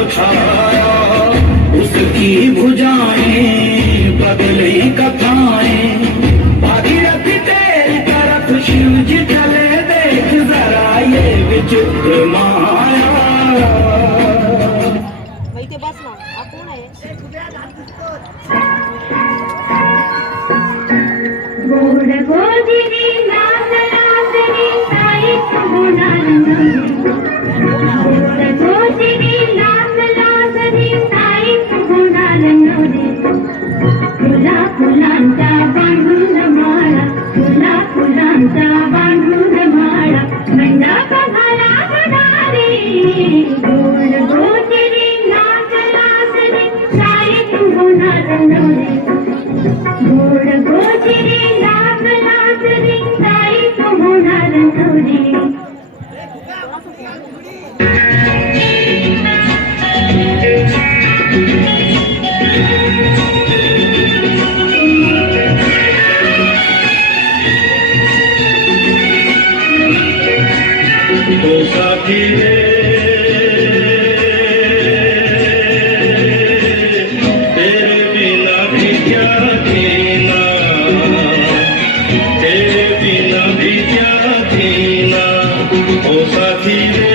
जो छाया उसकी भुजाएं बदले कथाएं भागीरथ तेरी तरफ शिव जी चले देख जरा ये विचित्र माया इथे बस ना हा कोण आहे गोड गोदिनी लाल लाजनी साई गुणानंदी गोड गोदिनी लाल लाजनी साई गुणानंदी फुला फुलांचा बांधून माळा फुला फुलांचा बांधून माळा मंडप घाला बनारी गोड गोदिनी लाल लाजनी साई गुणानंदी गोड गोदिनी लाल लाजनी साई गुणानंदी तो साथी रे तेरे बिना भी क्या जीना तेरे बिना भी क्या जीना ओ साथी रे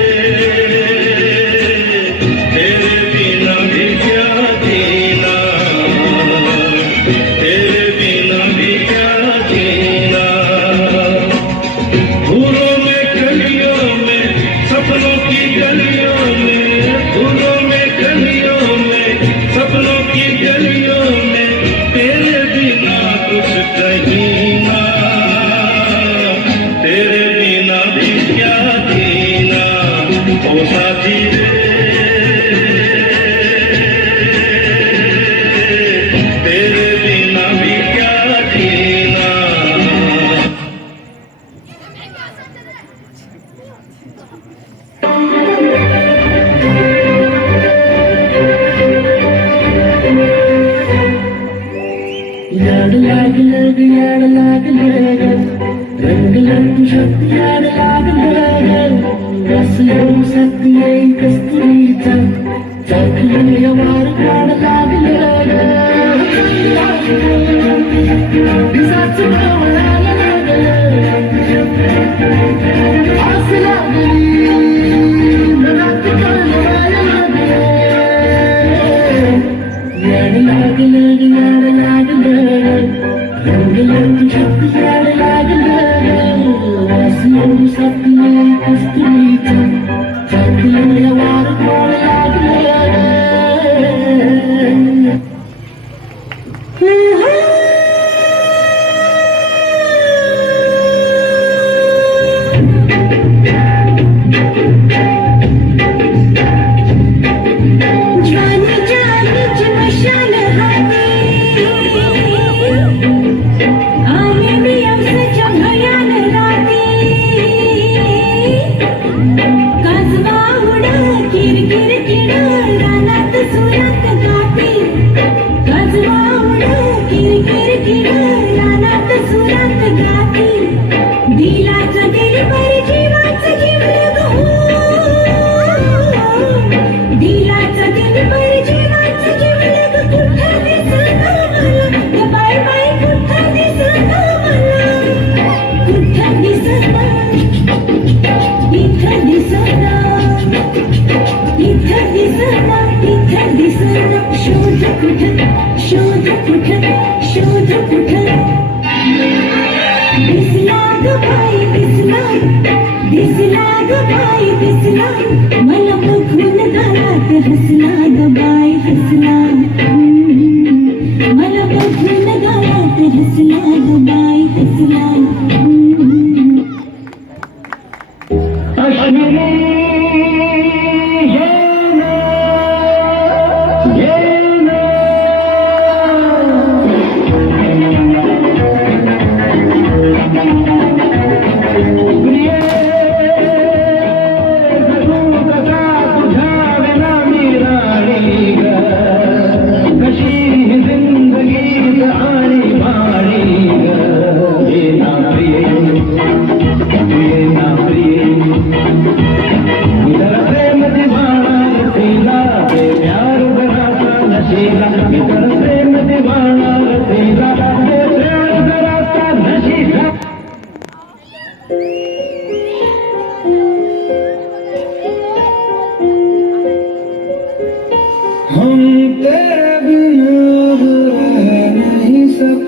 तेरे बिना भी क्या जीना तेरे बिना भी क्या जीना भूलों में कलियों में सपनों की गलियों में फूलों में गलियों में सपनों की गलियों में तेरे बिना कुछ कहीं ना तेरे बिना भी क्या जीना ओ साथी रे तेरे बिना भी क्या जीना याड लागलं रंग रंग शक्ती याड लागलं रस येऊ सत्य कस्तुरीचा चाकले वार काढ लागलं दिसाचं नाव लागलं आस लागली मनात कळलं याड लागलं रंग रंग शक्ती याड लागलं रस येऊ सत्य कस्तुरीचा चाकले वार काढ लागलं जानी जानी मशाल हाती आम्ही आमच्या भयान राती काजवा उडा किरकिर किड रानात सुरात गाती काजवा उडा किरकिर किड रानात सुरात गाती दिलाचं दिल पर जीवाचं जीव दिलाचं दिल पर जीवाचं जीव कुठं दिसना मला ग बाय बाय कुठं दिसना मला कुठं दिसना इथं दिसना इथं दिसना इथं दिसना शोध कुठं शोध कुठं शोध कुठं दिसला ग बाई दिसला दिसला ग बाई दिसला मला बघून दारात हसला ग बाई हसला मला बघून दारात हसला ग बाई हसला ये ना प्रिय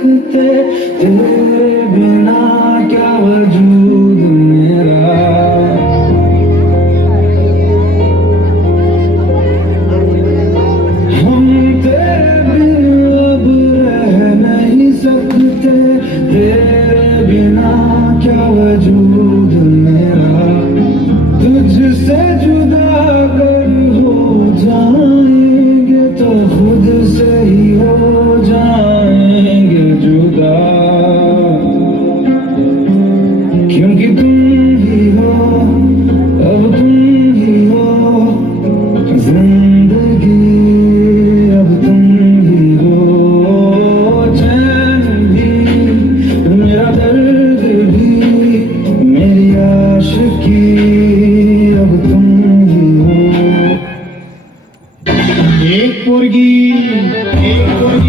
सकते, तेरे बिना क्या वजूद मेरा। हम तेरे बिन अब रह नहीं सकते, तेरे बिना क्या वजूद मेरा। तुझसे जुदा अगर हो जाएंगे तो खुद से ही हो जाएंगे जुदा, क्योंकि तुम ही हो, अब तुम ही हो जिंदगी, अब तुम ही हो चैन भी, मेरा दर्द भी, मेरी आशिकी, अब तुम ही हो। एक पोरगी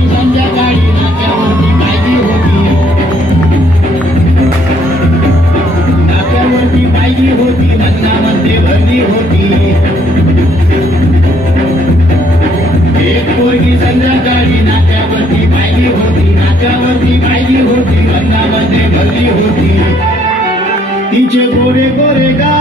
संध्याकाळी नाक्यावरती पाहिली होती, नाक्यावरती पाहिली होती, लग्नामध्ये भरली होती। एक पोरगी संध्याकाळी नाक्यावरती पाहिली होती, नाक्यावरती पाहिली होती, लग्नामध्ये भरली होती। तिचे गोरे गोरे गाल